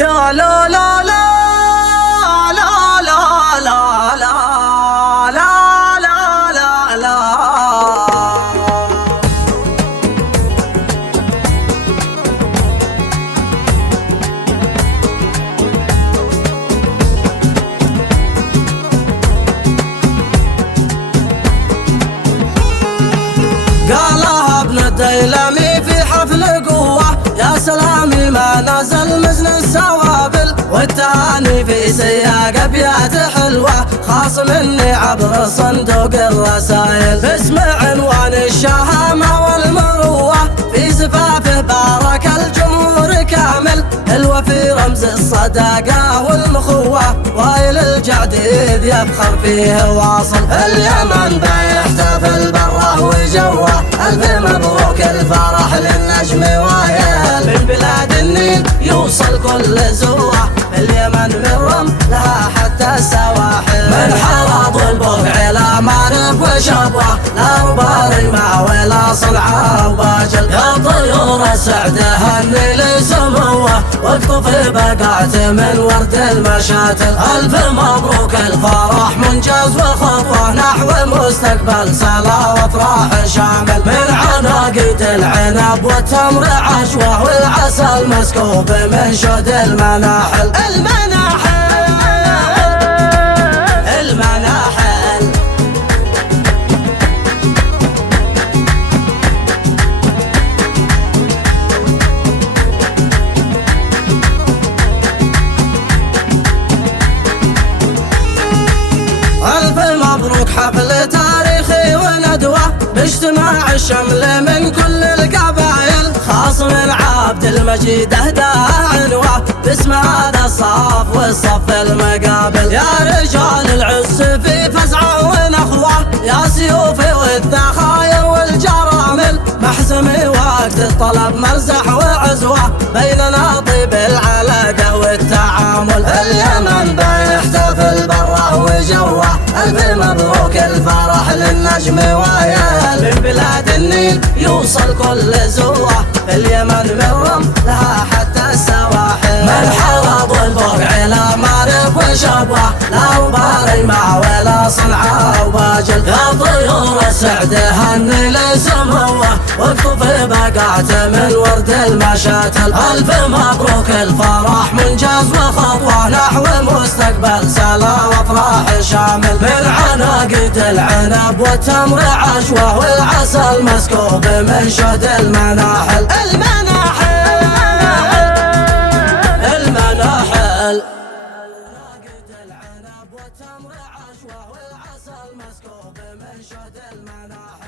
يا لا لا لا لا لا لا لا لا لا لا. قالها ابن الديلمي في حفل قوة، يا سلامي ما نزل مزن السوابل، والتاني في سياق ابيات حلوة، خاص مني عبر صندوق الرسائل، باسم عنوان الشهامة والمروة، في زفافه بارك الجمهور كامل، الوفي رمز الصداقة والمخوة، وايل الجعديد يفخر فيه واصل، اليمن بيحتفل بره وجوه، ألف مبروك الفرح للنجم وايل، من بلاد النيل يوصل كل زوه، اليمن من رملها حتى السواحل، من حرض والبقع إلى مارب وشبوة، لا رباري ما ولا صنعاء وباجل، يا طيور السعد هني لسموه، واقطفي بقعت من ورد المشاتل، ألف مبروك الفرح منجز وخطوة، نحو مستقبل سلا وافراح شامل، من عناقيد العنب والتمر عشوة، والعسل مسكوب من شد المناحل، المناحل المناحل. ألف مبروك حفل تاريخي وندوة، باجتماع الشمل من كل القبائل، خاص من عبد المجيد اهداها عنوة، باسم هذا الصف والصف المقابل، يا رجال العز في فزعة ونخوة، يا سيوفي والذخاير والجرامل، محزمي وقت الطلب مرزح وعزوة، بيننا طيب العلاقة والتعامل، اليمن بيحتفل بره وجوه، ألف مبروك الفرح للنجم وايل، من بلاد النيل يوصل كل زوه، اليمن من رملها حتى السواحل، من حرض والبقع إلى مارب وشبوة، لا رباري ما ولا صنعاء وباجل، يا طيور السعد هني لسموه، واقطفي بقعت من ورد المشاتل، ألف مبروك الفرح منجز وخطوة، نحو مستقبل سلا وافراح شامل، من عناقيد العنب والتمر عشوة، والعسل مسكوب من شد المناحل، المناحل المناحل. عناقيد العنب والتمر عشوة، والعسل مسكوب من شد المناحل.